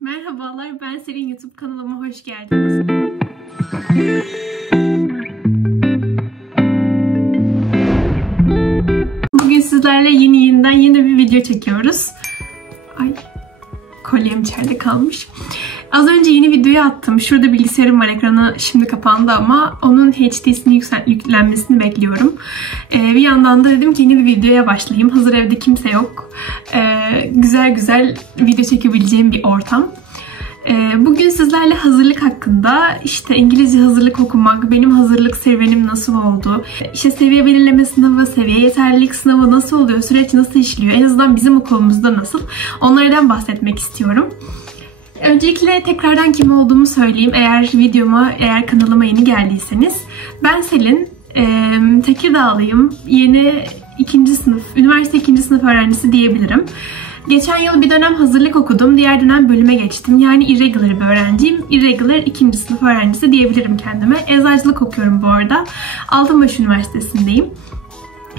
Merhabalar, ben Selin. YouTube kanalıma hoş geldiniz. Bugün sizlerle yeni bir video çekiyoruz. Ay, kolyem içeride kalmış. Az önce yeni videoyu attım. Şurada bilgisayarım var, ekranı şimdi kapandı ama onun HD'sini yüklenmesini bekliyorum. Bir yandan da dedim ki yeni bir videoya başlayayım. Hazır evde kimse yok. Güzel video çekebileceğim bir ortam. Bugün sizlerle hazırlık hakkında, işte İngilizce hazırlık okumak, benim hazırlık serüvenim nasıl oldu, işte seviye belirleme sınavı, seviye yeterlilik sınavı nasıl oluyor, süreç nasıl işliyor, en azından bizim okulumuzda nasıl, onlardan bahsetmek istiyorum. Öncelikle tekrardan kim olduğumu söyleyeyim. Eğer kanalıma yeni geldiyseniz. Ben Selin, Tekirdağlıyım. Yeni üniversite 2. sınıf öğrencisi diyebilirim. Geçen yıl bir dönem hazırlık okudum. Diğer dönem bölüme geçtim. Yani irregular bir öğrenciyim. Irregular 2. sınıf öğrencisi diyebilirim kendime. Eczacılık okuyorum bu arada. Altınbaş Üniversitesi'ndeyim.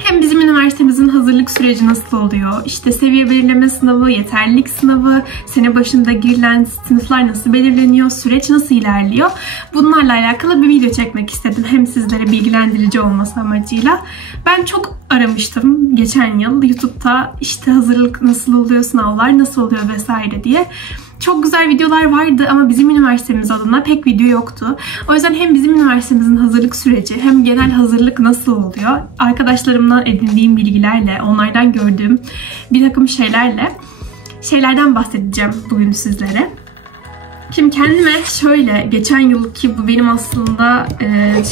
Hem bizim üniversitemizin hazırlık süreci nasıl oluyor, işte seviye belirleme sınavı, yeterlilik sınavı, sene başında girilen sınıflar nasıl belirleniyor, süreç nasıl ilerliyor, bunlarla alakalı bir video çekmek istedim. Hem sizlere bilgilendirici olması amacıyla. Ben çok aramıştım geçen yıl YouTube'da, işte hazırlık nasıl oluyor, sınavlar nasıl oluyor vesaire diye. Çok güzel videolar vardı ama bizim üniversitemiz adına pek video yoktu. O yüzden hem bizim üniversitemizin hazırlık süreci hem genel hazırlık nasıl oluyor, arkadaşlarımdan edindiğim bilgilerle, onlardan gördüğüm bir takım şeylerden bahsedeceğim bugün sizlere. Şimdi kendime şöyle, geçen yılki bu benim aslında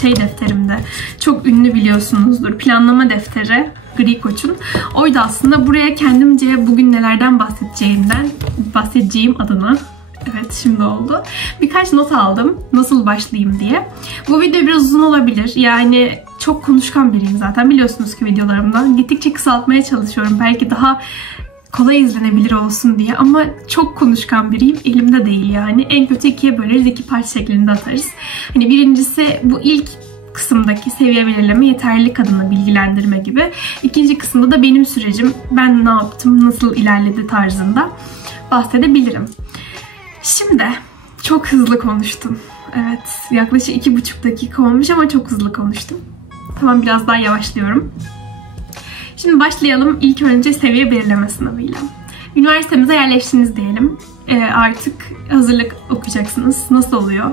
defterimde, çok ünlü biliyorsunuzdur, planlama defteri, Gri Koç'un. Oydu aslında. Buraya kendimce bugün nelerden bahsedeceğim adına, evet şimdi oldu, birkaç not aldım nasıl başlayayım diye. Bu video biraz uzun olabilir. Yani çok konuşkan biriyim zaten, biliyorsunuz ki videolarımdan. Gittikçe kısaltmaya çalışıyorum. Belki daha kolay izlenebilir olsun diye, ama çok konuşkan biriyim. Elimde değil yani. En kötü 2'ye böleriz, 2 parça şeklinde atarız. Hani birincisi bu ilk kısımdaki seviye belirleme, yeterlilik adına bilgilendirme gibi. İkinci kısımda da benim sürecim, ben ne yaptım, nasıl ilerledi tarzında bahsedebilirim. Şimdi çok hızlı konuştum. Evet, yaklaşık 2,5 dakika olmuş ama çok hızlı konuştum. Tamam, biraz daha yavaşlıyorum. Şimdi başlayalım ilk önce seviye belirleme sınavıyla. Üniversitemize yerleştiniz diyelim. Artık hazırlık okuyacaksınız. Nasıl oluyor?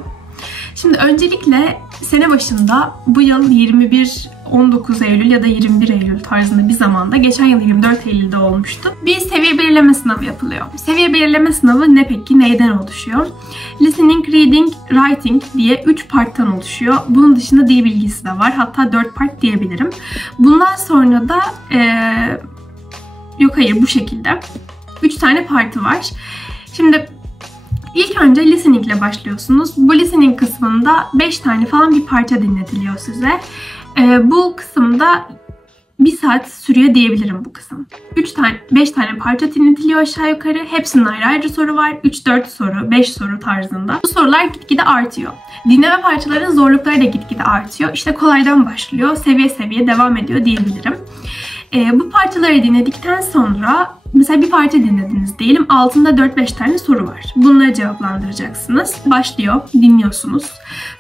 Şimdi öncelikle sene başında, bu yıl 19 Eylül ya da 21 Eylül tarzında bir zamanda, geçen yıl 24 Eylül'de olmuştu, bir seviye belirleme sınavı yapılıyor. Seviye belirleme sınavı ne peki? Neyden oluşuyor? Listening, Reading, Writing diye 3 parttan oluşuyor. Bunun dışında dil bilgisi de var. Hatta 4 part diyebilirim. Bundan sonra da bu şekilde 3 tane partı var. Şimdi İlk önce listening ile başlıyorsunuz. Bu listening kısmında 5 tane falan bir parça dinletiliyor size. Bu kısımda 1 saat sürüyor diyebilirim bu kısım. 5 tane parça dinletiliyor aşağı yukarı. Hepsinin ayrı soru var. 3-4 soru, 5 soru tarzında. Bu sorular gitgide artıyor. Dinleme parçalarının zorlukları da gitgide artıyor. İşte kolaydan başlıyor, seviye devam ediyor diyebilirim. Bu parçaları dinledikten sonra, mesela bir parça dinlediniz diyelim, altında 4-5 tane soru var. Bunları cevaplandıracaksınız. Başlıyor, dinliyorsunuz.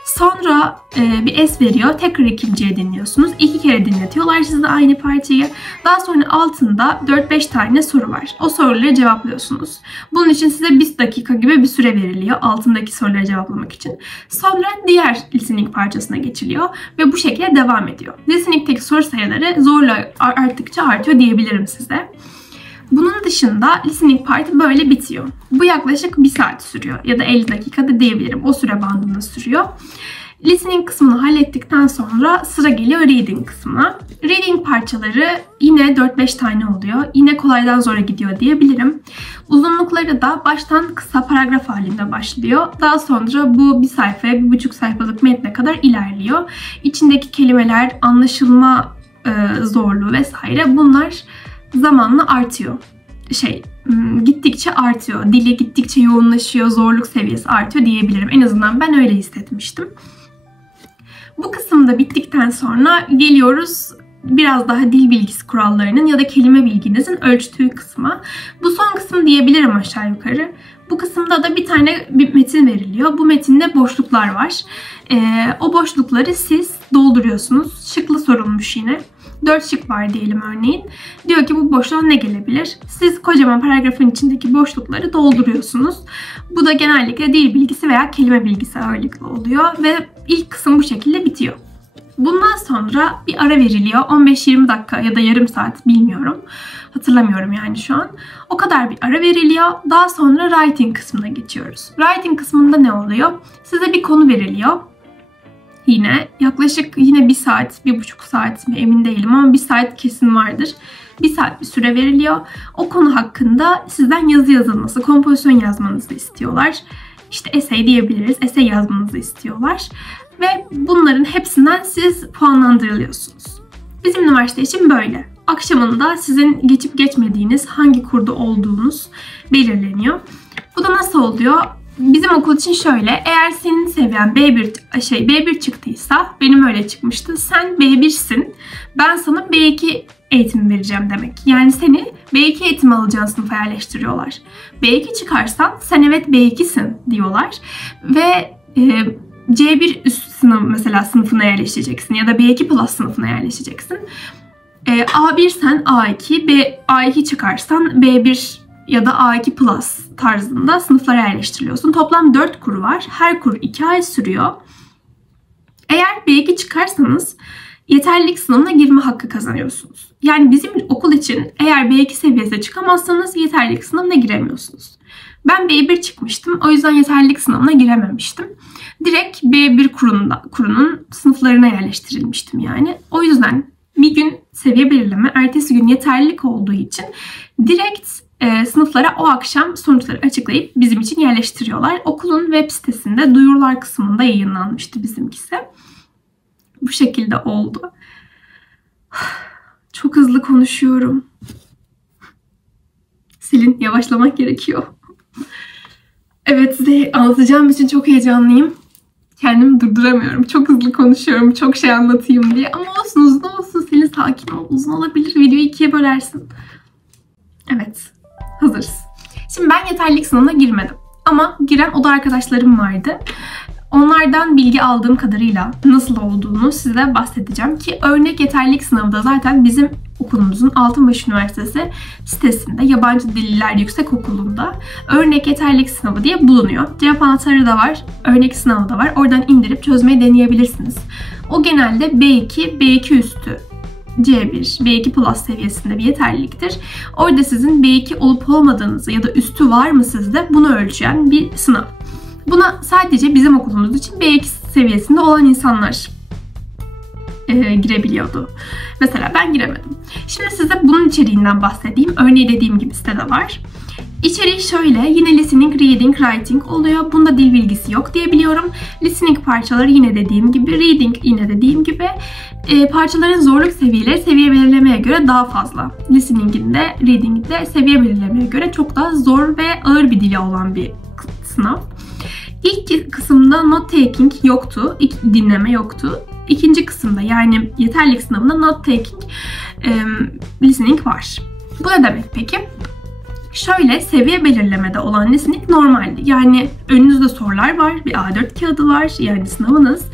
Sonra bir es veriyor, tekrar ikinciye dinliyorsunuz. 2 kere dinletiyorlar size aynı parçayı. Daha sonra altında 4-5 tane soru var. O soruları cevaplıyorsunuz. Bunun için size 1 dakika gibi bir süre veriliyor altındaki soruları cevaplamak için. Sonra diğer listening parçasına geçiliyor ve bu şekilde devam ediyor. Listening'teki soru sayıları zorla arttıkça artıyor diyebilirim size. Bunun dışında listening parti böyle bitiyor. Bu yaklaşık 1 saat sürüyor ya da 50 dakikada diyebilirim. O süre bandında sürüyor. Listening kısmını hallettikten sonra sıra geliyor reading kısmına. Reading parçaları yine 4-5 tane oluyor. Yine kolaydan zora gidiyor diyebilirim. Uzunlukları da baştan kısa paragraf halinde başlıyor. Daha sonra bu 1 sayfaya, 1,5 sayfalık metne kadar ilerliyor. İçindeki kelimeler, anlaşılma zorluğu vesaire, bunlar zamanla artıyor. Gittikçe artıyor. Dili gittikçe yoğunlaşıyor. Zorluk seviyesi artıyor diyebilirim. En azından ben öyle hissetmiştim. Bu kısımda bittikten sonra geliyoruz biraz daha dil bilgisi kurallarının ya da kelime bilginizin ölçtüğü kısma. Bu son kısım diyebilirim aşağı yukarı. Bu kısımda da bir metin veriliyor. Bu metinde boşluklar var. O boşlukları siz dolduruyorsunuz. Şıklı sorulmuş yine. 4 şık var diyelim örneğin. Diyor ki bu boşluğa ne gelebilir? Siz kocaman paragrafın içindeki boşlukları dolduruyorsunuz. Bu da genellikle dil bilgisi veya kelime bilgisi ağırlıklı oluyor ve ilk kısım bu şekilde bitiyor. Bundan sonra bir ara veriliyor. 15-20 dakika ya da yarım saat bilmiyorum. Hatırlamıyorum yani şu an. O kadar bir ara veriliyor. Daha sonra writing kısmına geçiyoruz. Writing kısmında ne oluyor? Size bir konu veriliyor. Yine yaklaşık 1 saat, 1,5 saat mi emin değilim ama 1 saat kesin vardır. 1 saat bir süre veriliyor. O konu hakkında sizden yazı yazılması, kompozisyon yazmanızı istiyorlar. İşte essay diyebiliriz. Essay yazmanızı istiyorlar. Ve bunların hepsinden siz puanlandırılıyorsunuz. Bizim üniversite için böyle. Akşamında sizin geçip geçmediğiniz hangi kurda olduğunuz belirleniyor. Bu da nasıl oluyor? Bizim okul için şöyle, eğer senin seviyen B1 çıktıysa, benim öyle çıkmıştı. Sen B1'sin, ben sana B2 eğitim vereceğim demek. Yani seni B2 eğitimi alacağın sınıfa yerleştiriyorlar. B2 çıkarsan sen evet B2'sin diyorlar. Ve C1 üst sınıf mesela sınıfına yerleşeceksin ya da B2 plus sınıfına yerleşeceksin. A1 sen A2, A2 çıkarsan B1 ya da A2 plus tarzında sınıflara yerleştiriliyorsun. Toplam 4 kuru var. Her kuru 2 ay sürüyor. Eğer B2 çıkarsanız yeterlilik sınavına girme hakkı kazanıyorsunuz. Yani bizim okul için eğer B2 seviyesine çıkamazsanız yeterlilik sınavına giremiyorsunuz. Ben B1 çıkmıştım. O yüzden yeterlilik sınavına girememiştim. Direkt B1 kurunun sınıflarına yerleştirilmiştim yani. O yüzden bir gün seviye belirleme, ertesi gün yeterlilik olduğu için direkt sınıflara o akşam sonuçları açıklayıp bizim için yerleştiriyorlar. Okulun web sitesinde duyurular kısmında yayınlanmıştı bizimkisi. Bu şekilde oldu. Çok hızlı konuşuyorum. Selin, yavaşlamak gerekiyor. Evet, size anlatacağım için çok heyecanlıyım. Kendimi durduramıyorum. Çok hızlı konuşuyorum. Çok şey anlatayım diye. Ama olsun, uzun olsun. Selin sakin ol. Uzun olabilir. Videoyu 2'ye bölersin. Evet. Hazırız. Şimdi ben yeterlilik sınavına girmedim. Ama giren oda arkadaşlarım vardı. Onlardan bilgi aldığım kadarıyla nasıl olduğunu size bahsedeceğim ki örnek yeterlilik sınavı da zaten bizim okulumuzun Altınbaş Üniversitesi sitesinde Yabancı Diller Yüksekokulu'nda örnek yeterlilik sınavı diye bulunuyor. Cevap anahtarı da var, örnek sınavı da var. Oradan indirip çözmeyi deneyebilirsiniz. O genelde B2, B2 üstü, C1, B2 plus seviyesinde bir yeterliliktir. Orada sizin B2 olup olmadığınızı ya da üstü var mı sizde bunu ölçen bir sınav. Buna sadece bizim okulumuz için B2 seviyesinde olan insanlar girebiliyordu. Mesela ben giremedim. Şimdi size bunun içeriğinden bahsedeyim. Örneği dediğim gibi sitede var. İçeriği şöyle. Yine listening, reading, writing oluyor. Bunda dil bilgisi yok diye biliyorum. Listening parçaları yine dediğim gibi. Reading yine dediğim gibi. Parçaların zorluk seviyeleri seviye belirlemeye göre daha fazla. Listening'in de, reading'in de seviye belirlemeye göre çok daha zor ve ağır bir dili olan bir sınav. İlk kısımda note taking yoktu. Dinleme yoktu. İkinci kısımda yani yeterlilik sınavında note taking, listening var. Bu ne demek peki? Şöyle, seviye belirlemede olan listening normaldi. Yani önünüzde sorular var, bir A4 kağıdı var, yani sınavınız.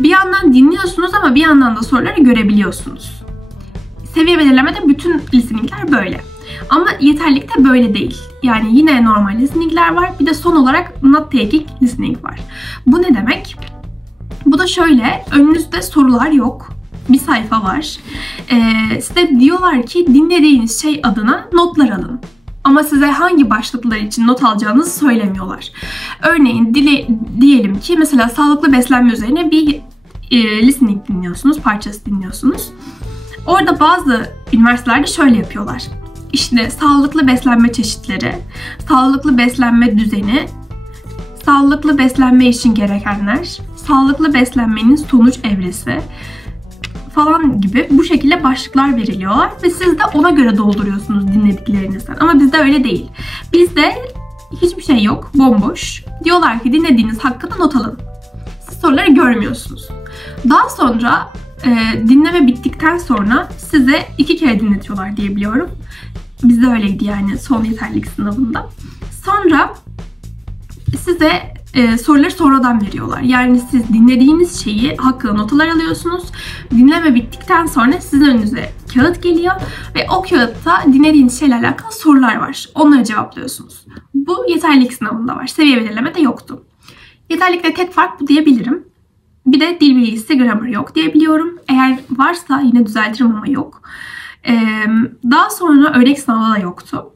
Bir yandan dinliyorsunuz ama bir yandan da soruları görebiliyorsunuz. Seviye belirlemede bütün listeningler böyle. Ama yeterlilikte böyle değil. Yani yine normal listeningler var. Bir de son olarak not taking listening var. Bu ne demek? Bu da şöyle, önünüzde sorular yok. Bir sayfa var. Size diyorlar ki dinlediğiniz şey adına notlar alın. Ama size hangi başlıklar için not alacağınızı söylemiyorlar. Örneğin diyelim ki mesela sağlıklı beslenme üzerine bir listening dinliyorsunuz, parçası dinliyorsunuz. Orada bazı üniversitelerde şöyle yapıyorlar. İşte sağlıklı beslenme çeşitleri, sağlıklı beslenme düzeni, sağlıklı beslenme için gerekenler, sağlıklı beslenmenin sonuç evresi falan gibi bu şekilde başlıklar veriliyorlar ve siz de ona göre dolduruyorsunuz dinlediklerinizden. Ama bizde öyle değil. Bizde hiçbir şey yok, bomboş. Diyorlar ki dinlediğiniz hakkında not alın. Siz soruları görmüyorsunuz. Daha sonra dinleme bittikten sonra size 2 kere dinletiyorlar diye biliyorum. Bizde öyleydi yani son yeterlilik sınavında. Sonra size soruları sonradan veriyorlar. Yani siz dinlediğiniz şeyi hakkında notalar alıyorsunuz. Dinleme bittikten sonra sizin önünüze kağıt geliyor ve o kağıtta dinlediğiniz şeylerle alakalı sorular var. Onları cevaplıyorsunuz. Bu yeterlilik sınavında var. Seviye belirlemede yoktu. Yeterlilikte tek fark bu diyebilirim. Bir de dil bilgisi, grammar yok diyebiliyorum. Eğer varsa yine düzeltirim ama yok. Daha sonra örnek sınavda da yoktu.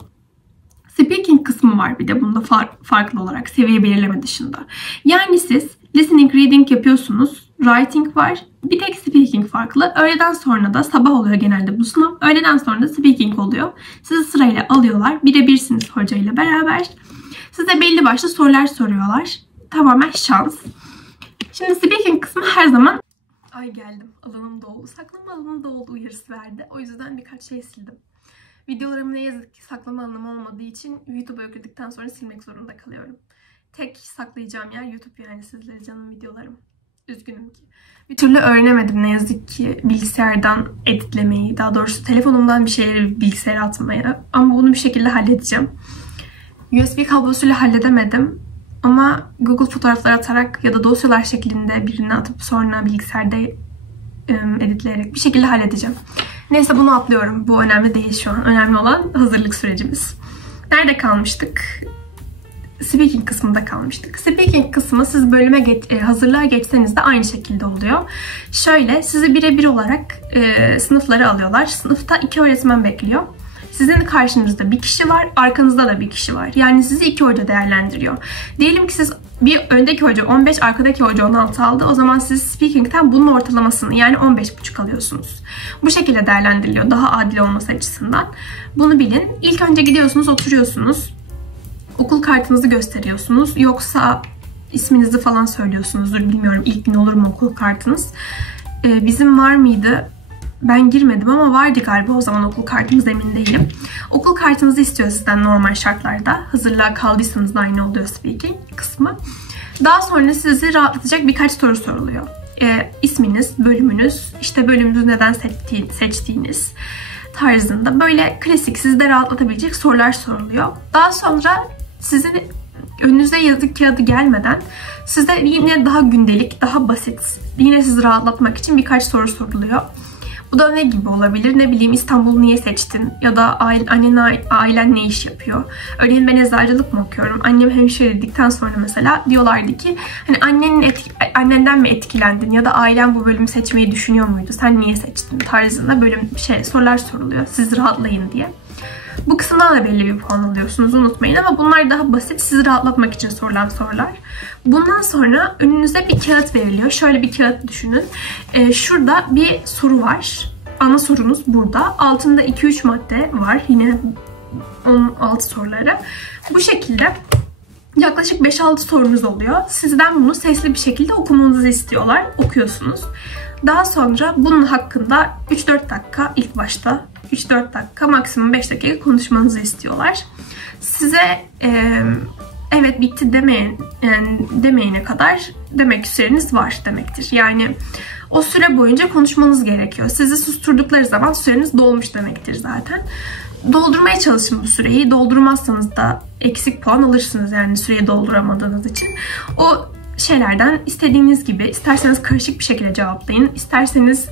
Speaking kısmı var bir de bunda farklı olarak seviye belirleme dışında. Yani siz listening, reading yapıyorsunuz. Writing var. Bir tek speaking farklı. Öğleden sonra da sabah oluyor genelde bu sınav. Öğleden sonra da speaking oluyor. Sizi sırayla alıyorlar. Birebirsiniz hocayla beraber. Size belli başlı sorular soruyorlar. Tamamen şans. Şimdi speaking kısmı her zaman... Ay geldim. Alanım doldu. Saklama alanım doldu uyarısı verdi. O yüzden birkaç şey sildim. Videolarım ne yazık ki saklama alanım olmadığı için YouTube'a yükledikten sonra silmek zorunda kalıyorum. Tek saklayacağım yer YouTube yani sizlere canım videolarım. Üzgünüm ki. Bir türlü öğrenemedim ne yazık ki bilgisayardan editlemeyi, daha doğrusu telefonumdan bir şeyleri bilgisayara atmayı. Ama bunu bir şekilde halledeceğim. USB kablosuyla halledemedim. Ama Google fotoğraflar atarak ya da dosyalar şeklinde birini atıp sonra bilgisayarda editleyerek bir şekilde halledeceğim. Neyse bunu atlıyorum. Bu önemli değil şu an. Önemli olan hazırlık sürecimiz. Nerede kalmıştık? Speaking kısmında kalmıştık. Speaking kısmı siz bölüme hazırlığa geçseniz de aynı şekilde oluyor. Şöyle sizi birebir olarak sınıflara alıyorlar. Sınıfta 2 öğretmen bekliyor. Sizin karşınızda bir kişi var, arkanızda da bir kişi var. Yani sizi 2 hoca değerlendiriyor. Diyelim ki siz bir öndeki hoca 15, arkadaki hoca 16 aldı. O zaman siz speaking'ten bunun ortalamasını yani 15,5 alıyorsunuz. Bu şekilde değerlendiriliyor daha adil olması açısından. Bunu bilin. İlk önce gidiyorsunuz, oturuyorsunuz. Okul kartınızı gösteriyorsunuz. Yoksa isminizi falan söylüyorsunuzdur. Bilmiyorum ilk gün olur mu okul kartınız. Bizim var mıydı? Ben girmedim ama vardı galiba o zaman okul kartımız, emin değilim. Okul kartınızı istiyor sizden normal şartlarda. Hazırlığa kaldıysanız da aynı oluyor speaking kısmı. Daha sonra sizi rahatlatacak birkaç soru soruluyor. İsminiz, bölümünüz, işte bölümünüzü neden seçtiğiniz tarzında böyle klasik sizi de rahatlatabilecek sorular soruluyor. Daha sonra sizin önünüze yazı kağıdı gelmeden size yine daha gündelik, daha basit, yine sizi rahatlatmak için birkaç soru soruluyor. Bu da ne gibi olabilir? Ne bileyim İstanbul'u niye seçtin? Ya da ailen ne iş yapıyor? Örneğin ben eczacılık mı okuyorum? Annem hemşire dedikten sonra mesela diyorlardı ki hani annenden mi etkilendin? Ya da ailen bu bölümü seçmeyi düşünüyor muydu? Sen niye seçtin? Tarzında böyle sorular soruluyor. Siz rahatlayın diye. Bu kısımdan da belli bir puan alıyorsunuz unutmayın ama bunlar daha basit, sizi rahatlatmak için sorulan sorular. Bundan sonra önünüze bir kağıt veriliyor. Şöyle bir kağıt düşünün. Şurada bir soru var. Ana sorunuz burada. Altında 2-3 madde var. Yine 16 soruları. Bu şekilde yaklaşık 5-6 sorunuz oluyor. Sizden bunu sesli bir şekilde okumanızı istiyorlar. Okuyorsunuz. Daha sonra bunun hakkında 3-4 dakika ilk başta 3-4 dakika maksimum 5 dakika konuşmanızı istiyorlar. Size evet bitti demeyene kadar demek süreniz var demektir. Yani o süre boyunca konuşmanız gerekiyor. Sizi susturdukları zaman süreniz dolmuş demektir zaten. Doldurmaya çalışın bu süreyi. Doldurmazsanız da eksik puan alırsınız yani süreyi dolduramadığınız için. O şeylerden istediğiniz gibi isterseniz karışık bir şekilde cevaplayın. İsterseniz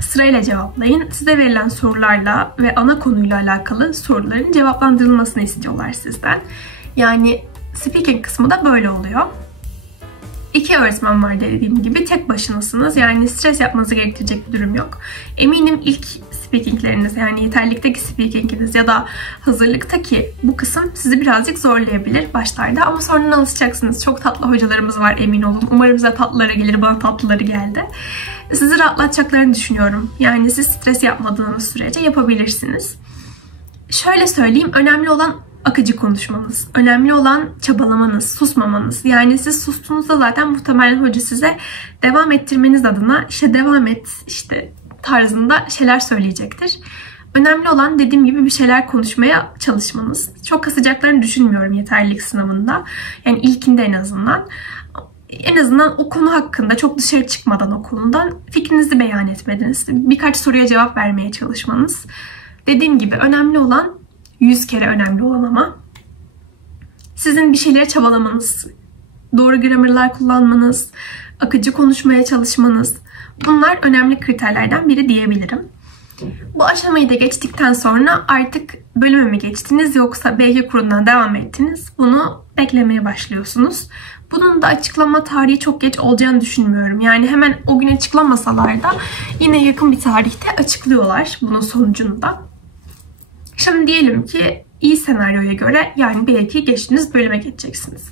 sırayla cevaplayın. Size verilen sorularla ve ana konuyla alakalı soruların cevaplandırılmasını istiyorlar sizden. Yani speaking kısmı da böyle oluyor. 2 öğretmen var dediğim gibi. Tek başınasınız. Yani stres yapmanızı gerektirecek bir durum yok. Eminim ilk speakingleriniz yani yeterlikteki speakinginiz ya da hazırlıktaki bu kısım sizi birazcık zorlayabilir başlarda ama sonradan alışacaksınız. Çok tatlı hocalarımız var emin olun. Umarım size tatlıları gelir. Bana tatlıları geldi. Sizi rahatlatacaklarını düşünüyorum. Yani siz stres yapmadığınız sürece yapabilirsiniz. Şöyle söyleyeyim. Önemli olan akıcı konuşmanız. Önemli olan çabalamanız, susmamanız. Yani siz sustuğunuzda zaten muhtemelen hoca size devam ettirmeniz adına işte devam et işte tarzında şeyler söyleyecektir. Önemli olan dediğim gibi bir şeyler konuşmaya çalışmanız. Çok kasacaklarını düşünmüyorum yeterlilik sınavında. Yani ilkinde en azından. en azından o konu hakkında çok dışarı çıkmadan okulundan fikrinizi beyan etmeniz, birkaç soruya cevap vermeye çalışmanız. Dediğim gibi önemli olan, 100 kere önemli olan ama sizin bir şeylere çabalamanız, doğru gramerler kullanmanız, akıcı konuşmaya çalışmanız. Bunlar önemli kriterlerden biri diyebilirim. Bu aşamayı da geçtikten sonra artık bölüme mi geçtiniz yoksa BG kurundan devam ettiniz? Bunu beklemeye başlıyorsunuz. Bunun da açıklama tarihi çok geç olacağını düşünmüyorum. Yani hemen o gün açıklamasalar da yine yakın bir tarihte açıklıyorlar bunun sonucunda. Şimdi diyelim ki iyi senaryoya göre yani belki geçtiğiniz bölüme geçeceksiniz.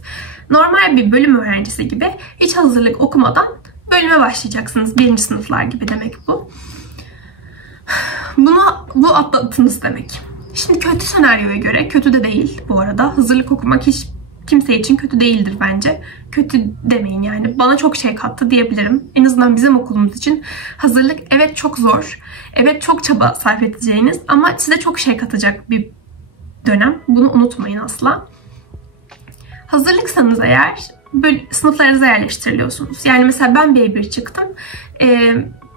Normal bir bölüm öğrencisi gibi hiç hazırlık okumadan bölüme başlayacaksınız. 1. sınıflar gibi demek bu. Bu atlattınız demek. Şimdi kötü senaryoya göre, kötü de değil bu arada. Hazırlık okumak hiç kimse için kötü değildir bence. Kötü demeyin yani. Bana çok şey kattı diyebilirim. En azından bizim okulumuz için hazırlık evet çok zor. Evet çok çaba sarf edeceğiniz ama size çok şey katacak bir dönem. Bunu unutmayın asla. Hazırlıksanız eğer böyle sınıflarınıza yerleştiriliyorsunuz. Yani mesela ben B1 çıktım.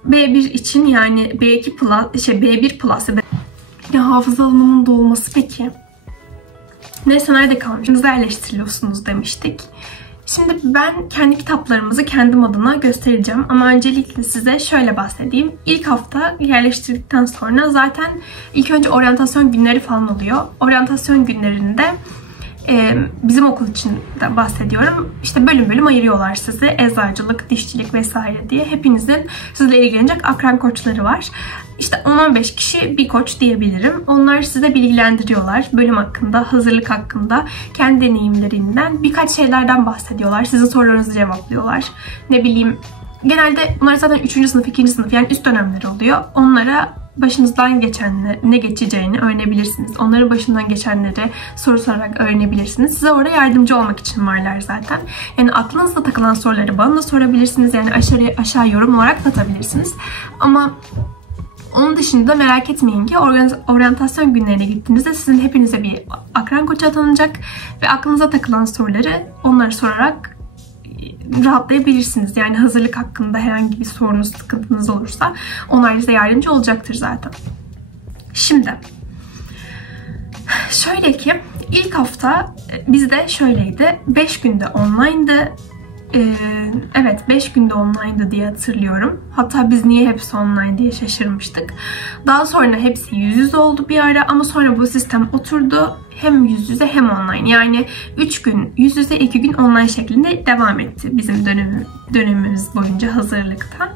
B1 için yani B2 plus, B1 plus ya hafıza alanının dolması peki. Neyse nerede kalmışsınız yerleştiriliyorsunuz demiştik. Şimdi ben kendi kitaplarımızı kendim adına göstereceğim ama öncelikle size şöyle bahsedeyim. İlk hafta yerleştirdikten sonra zaten ilk önce oryantasyon günleri falan oluyor. Oryantasyon günlerinde bizim okul için de bahsediyorum. İşte bölüm bölüm ayırıyorlar sizi. Eczacılık, dişçilik vesaire diye. Hepinizin sizle ilgilenecek akran koçları var. İşte 10-15 kişi bir koç diyebilirim. Onlar size bilgilendiriyorlar. Bölüm hakkında, hazırlık hakkında, kendi deneyimlerinden birkaç şeylerden bahsediyorlar. Sizin sorularınızı cevaplıyorlar. Ne bileyim, genelde bunlar zaten 3. sınıf, 2. sınıf yani üst dönemleri oluyor. Onlara başınızdan geçenleri, ne geçeceğini öğrenebilirsiniz. Onların başından geçenleri soru sorarak öğrenebilirsiniz. Size orada yardımcı olmak için varlar zaten. Yani aklınızda takılan soruları bana da sorabilirsiniz. Yani aşağı yorum olarak da atabilirsiniz. Ama onun dışında merak etmeyin ki oryantasyon günlerine gittiğinizde sizin hepinize bir akran koçu atanacak ve aklınıza takılan soruları onlara sorarak rahatlayabilirsiniz. Yani hazırlık hakkında herhangi bir sorunuz, sıkıntınız olursa onlar size yardımcı olacaktır zaten. Şimdi şöyle ki ilk hafta bizde şöyleydi. 5 günde online'dı. Evet 5 günde online'dı diye hatırlıyorum. Hatta biz niye hepsi online diye şaşırmıştık. Daha sonra hepsi yüz yüze oldu bir ara ama sonra bu sistem oturdu. Hem yüz yüze hem online. Yani 3 gün yüz yüze 2 gün online şeklinde devam etti bizim dönemimiz boyunca hazırlıkta.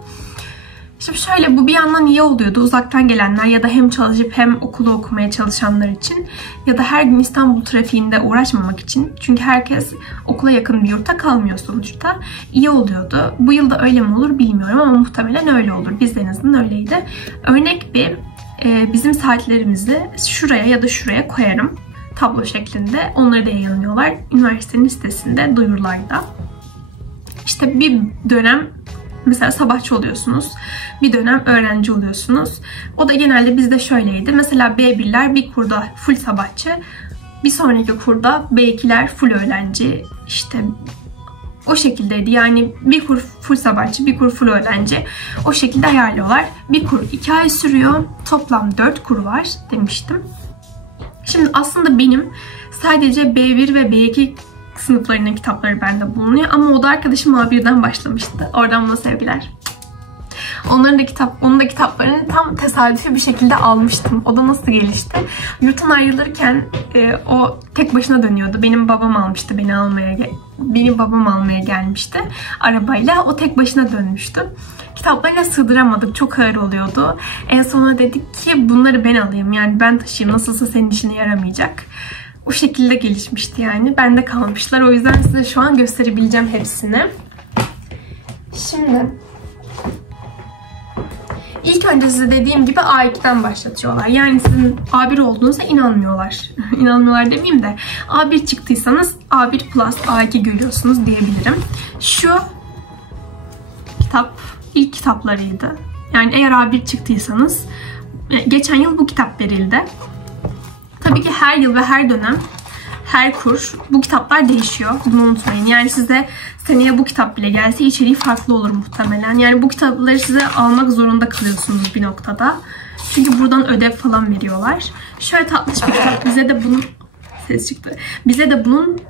Şimdi şöyle bu bir yandan iyi oluyordu. Uzaktan gelenler ya da hem çalışıp hem okulu okumaya çalışanlar için ya da her gün İstanbul trafiğinde uğraşmamak için. Çünkü herkes okula yakın bir yurtta kalmıyor sonuçta. İyi oluyordu. Bu yıl da öyle mi olur bilmiyorum ama muhtemelen öyle olur. Bizde en azından öyleydi. Örnek bir bizim saatlerimizi şuraya ya da şuraya koyarım. Tablo şeklinde. Onları da yayınlıyorlar. Üniversitenin sitesinde duyurularda. İşte bir dönem mesela sabahçı oluyorsunuz. Bir dönem öğrenci oluyorsunuz. O da genelde bizde şöyleydi. Mesela B1'ler bir kurda full sabahçı. Bir sonraki kurda B2'ler full öğrenci. İşte o şekildeydi. Yani bir kur full sabahçı, bir kur full öğrenci. O şekilde ayarlıyorlar. Bir kur 2 ay sürüyor. Toplam 4 kur var demiştim. Şimdi aslında benim sadece B1 ve B2 sınıflarının kitapları bende bulunuyor. Ama o da arkadaşım A1'den başlamıştı. Oradan bana sevgiler. Onun da kitaplarını tam tesadüfi bir şekilde almıştım. O da nasıl gelişti? Yurttan ayrılırken o tek başına dönüyordu. Benim babam almıştı Benim babam almaya gelmişti arabayla. O tek başına dönmüştü. Kitaplarına sığdıramadık. Çok ağır oluyordu. En sonunda dedik ki bunları ben alayım. Yani ben taşıyayım. Nasılsa senin işine yaramayacak. O şekilde gelişmişti yani. Bende kalmışlar. O yüzden size şu an gösterebileceğim hepsini. Şimdi İlk önce size dediğim gibi A2'den başlatıyorlar. Yani sizin A1 olduğunuza inanmıyorlar. İnanmıyorlar demeyeyim de A1 çıktıysanız A1 plus A2 görüyorsunuz diyebilirim. Şu kitap ilk kitaplarıydı. Yani eğer A1 çıktıysanız geçen yıl bu kitap verildi. Tabii ki her yıl ve her dönem her kur bu kitaplar değişiyor. Bunu unutmayın. Yani size seneye bu kitap bile gelse içeriği farklı olur muhtemelen. Yani bu kitapları size almak zorunda kalıyorsunuz bir noktada. Çünkü buradan ödev falan veriyorlar. Şöyle tatlış bir kitap. Bize de bunun ses çıktı. Bize de bunun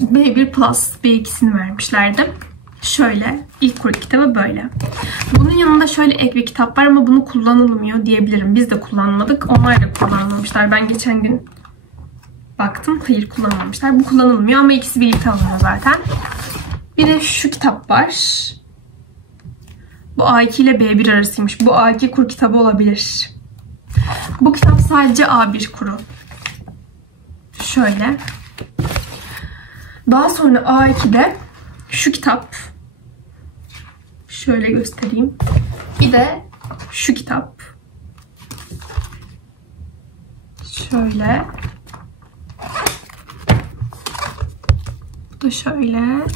B1 Plus B2'sini vermişlerdi. Şöyle ilk kuru kitabı böyle. Bunun yanında şöyle ek bir kitap var ama bunu kullanılmıyor diyebilirim. Biz de kullanmadık. Onlar da kullanmamışlar. Ben geçen gün baktım. Hayır, kullanmamışlar. Bu kullanılmıyor ama ikisi birlikte alınıyor zaten. Bir de şu kitap var. Bu A2 ile B1 arasıymış. Bu A2 kuru kitabı olabilir. Bu kitap sadece A1 kuru. Şöyle. Daha sonra A2'de şu kitap. Şöyle göstereyim. Bir de şu kitap. Şöyle. Bu da şöyle.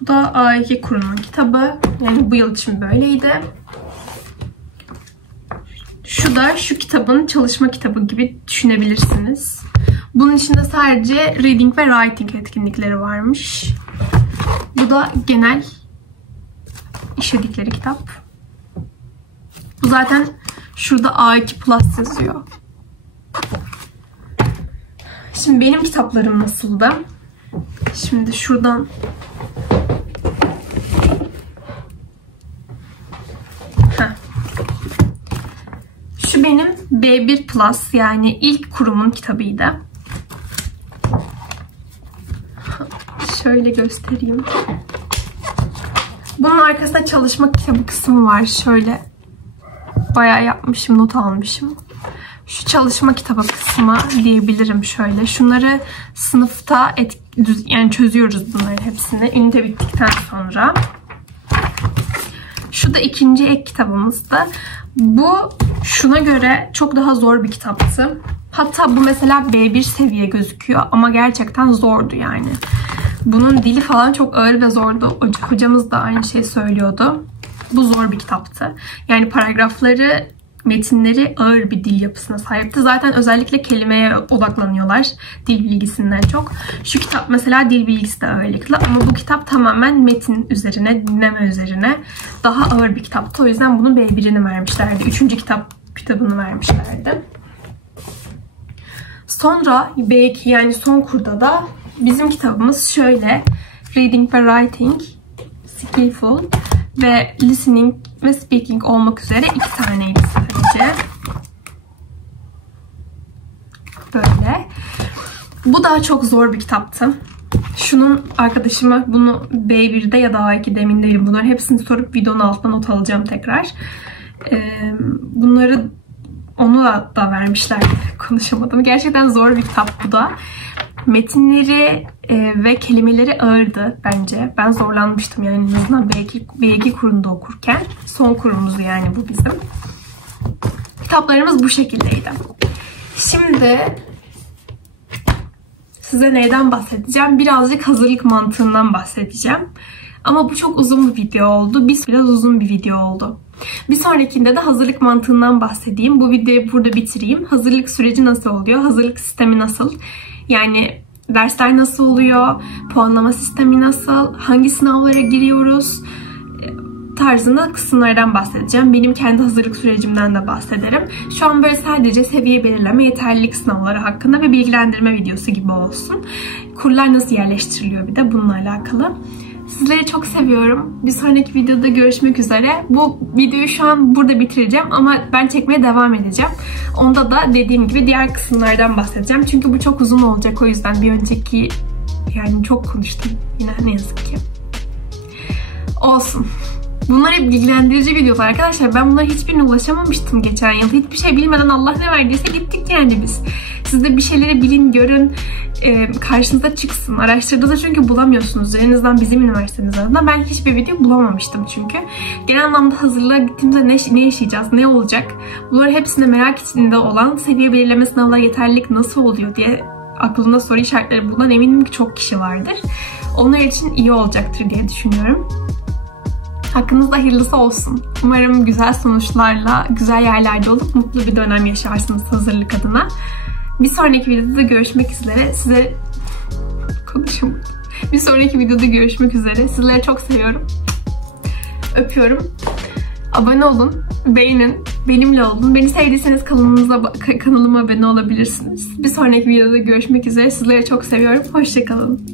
Bu da A2 kurunun kitabı. Yani bu yıl için böyleydi. Şu da şu kitabın çalışma kitabı gibi düşünebilirsiniz. Bunun içinde sadece reading ve writing etkinlikleri varmış. Bu da genel işledikleri kitap. Bu zaten şurada A2 Plus yazıyor. Şimdi benim kitaplarım nasıldı? Şimdi şuradan şu benim B1 Plus yani ilk kurumun kitabıydı. Şöyle göstereyim. Bunun arkasında çalışma kitabı kısmı var. Şöyle bayağı yapmışım, not almışım. Şu çalışma kitabı kısmı diyebilirim şöyle. Şunları sınıfta yani çözüyoruz bunların hepsini. Ünite bittikten sonra. Şu da ikinci ek kitabımızdı. Bu şuna göre çok daha zor bir kitaptı. Hatta bu mesela B1 seviye gözüküyor ama gerçekten zordu yani. Bunun dili falan çok ağır ve zordu. Hocamız da aynı şeyi söylüyordu. Bu zor bir kitaptı. Yani paragrafları, metinleri ağır bir dil yapısına sahipti. Zaten özellikle kelimeye odaklanıyorlar. Dil bilgisinden çok. Şu kitap mesela dil bilgisi de ağırlıklı ama bu kitap tamamen metin üzerine, dinleme üzerine daha ağır bir kitaptı. O yüzden bunun B1'ini vermişlerdi. Üçüncü kitabını vermişlerdi. Sonra B2 yani son kurda da bizim kitabımız şöyle. Reading ve Writing, Skillful ve Listening ve Speaking olmak üzere 2 taneydi sadece. Böyle. Bu daha çok zor bir kitaptı. Şunun arkadaşıma bunu B1'de ya da A2'de emin değilim. Bunların hepsini sorup videonun altına not alacağım tekrar. Bunları onu da vermişler. Konuşamadım. Gerçekten zor bir kitap bu da. Metinleri ve kelimeleri ağırdı bence. Ben zorlanmıştım yani en azından B2 kurunda okurken. Son kurumuz yani bu bizim. Kitaplarımız bu şekildeydi. Şimdi size neyden bahsedeceğim? Birazcık hazırlık mantığından bahsedeceğim. Ama bu çok uzun bir video oldu. Biraz uzun bir video oldu. Bir sonrakinde de hazırlık mantığından bahsedeyim. Bu videoyu burada bitireyim. Hazırlık süreci nasıl oluyor? Hazırlık sistemi nasıl? Yani dersler nasıl oluyor? Puanlama sistemi nasıl? Hangi sınavlara giriyoruz? Tarzında kısımlardan bahsedeceğim. Benim kendi hazırlık sürecimden de bahsederim. Şu an böyle sadece seviye belirleme, yeterlilik sınavları hakkında ve bilgilendirme videosu gibi olsun. Kurlar nasıl yerleştiriliyor bir de bununla alakalı. Sizleri çok seviyorum. Bir sonraki videoda görüşmek üzere. Bu videoyu şu an burada bitireceğim ama ben çekmeye devam edeceğim. Onda da dediğim gibi diğer kısımlardan bahsedeceğim. Çünkü bu çok uzun olacak o yüzden bir önceki yani çok konuştum yine ne yazık ki. Olsun. Bunlar hep bilgilendirici videolar arkadaşlar. Ben bunlara hiçbirine ulaşamamıştım geçen yıl. Hiçbir şey bilmeden Allah ne verdiyse gittik yani biz. Siz de bir şeyleri bilin, görün, karşınıza çıksın. Araştırdığınızda çünkü bulamıyorsunuz. En azından bizim üniversitemiz adına. Ben hiçbir video bulamamıştım çünkü. Genel anlamda hazırlığa gittiğimizde ne yaşayacağız, ne olacak? Bunları hepsinde merak içinde olan seviye belirleme sınavları yeterlilik nasıl oluyor diye aklında soru işaretleri bulunan eminim ki çok kişi vardır. Onlar için iyi olacaktır diye düşünüyorum. Hakkınızda hayırlısı olsun. Umarım güzel sonuçlarla, güzel yerlerde olup mutlu bir dönem yaşarsınız hazırlık adına. Bir sonraki videoda görüşmek üzere. Size konuşamadım. Bir sonraki videoda görüşmek üzere. Sizleri çok seviyorum. Öpüyorum. Abone olun, beğenin, benimle olun. Beni sevdiyseniz kanalıma abone olabilirsiniz. Bir sonraki videoda görüşmek üzere. Sizleri çok seviyorum. Hoşça kalın.